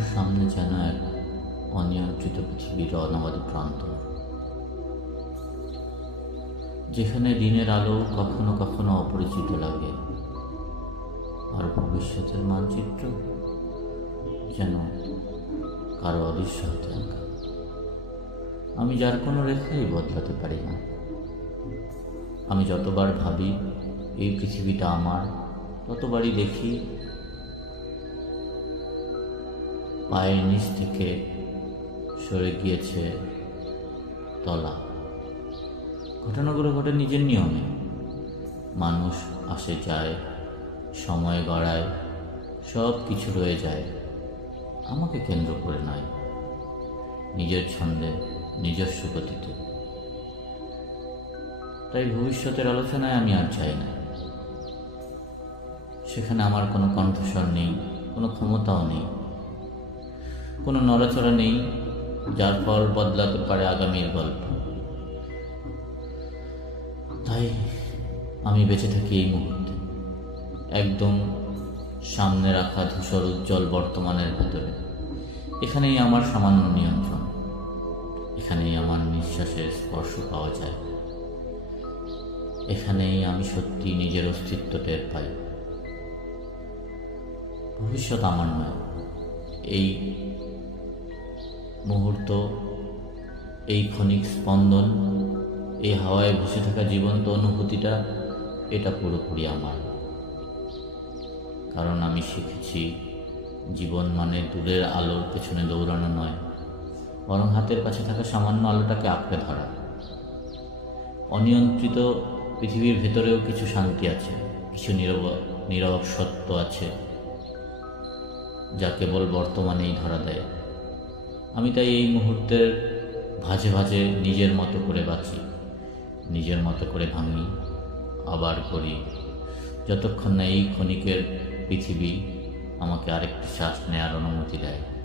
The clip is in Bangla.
আমার সামনে যেন এক অনিয়ন্ত্রিত পৃথিবীর অনাবাদী প্রান্ত। যেখানে দিনের আলো কখনো কখনো অপরিচিত লাগে, আর ভবিষ্যতের মানচিত্র যেন কারও অদৃশ্য হতে আঁকা। আমি যার কোনো রেখাই বদলাতে পারি না। আমি যতবার ভাবি, এই পৃথিবীটা আমার, ততবারই দেখি পায়ের নিচ থেকে সরে গিয়েছে তলা। ঘটনাগুলো ঘটে নিজের নিয়মে। মানুষ আসে, যায়, সময় গড়ায় সব কিছু রয়ে যায়। আমাকে কেন্দ্র করে নয়, নিজের ছন্দে, নিজস্ব গতিতে। তাই ভবিষ্যতের আলোচনায় আমি আর চাই না। সেখানে আমার কোনো কণ্ঠস্বর নেই, কোনো ক্ষমতাও নেই। কোনো নড়াচড়া নেই, যার ফল বদলাতে পারে আগামীর গল্প। তাই আমি বেঁচে থাকি এই মুহূর্তে। একদম সামনে রাখা ধূসর উজ্জ্বল বর্তমানের ভেতরে। এখানেই আমার সামান্য নিয়ন্ত্রণ। এখানেই আমার নিঃশ্বাসের স্পর্শ পাওয়া যায়। এখানেই আমি সত্যি নিজের অস্তিত্ব টের পাই। ভবিষ্যৎ আমার নয়, এই মুহূর্ত, এই ক্ষণিক স্পন্দন, এই হাওয়ায় বসে থাকা জীবন্ত অনুভূতিটা, এটা পুরোপুরি আমার। কারণ আমি শিখেছি, জীবন মানে দূরের আলোর পেছনে দৌড়ানো নয়, বরং হাতের কাছে থাকা সামান্য আলোটাকে আঁকড়ে ধরা। অনিয়ন্ত্রিত পৃথিবীর ভেতরেও কিছু শান্তি আছে, কিছু নীরব নীরব সত্য আছে, যা কেবল বর্তমানেই ধরা দেয়। আমি তাই এই মুহূর্তের ভাজে ভাজে নিজের মতো করে বাঁচি, নিজের মতো করে ভাঙি, আবার করি। যতক্ষণ না এই ক্ষণিকের পৃথিবী আমাকে আরেকটি শ্বাস নেওয়ার অনুমতি দেয়।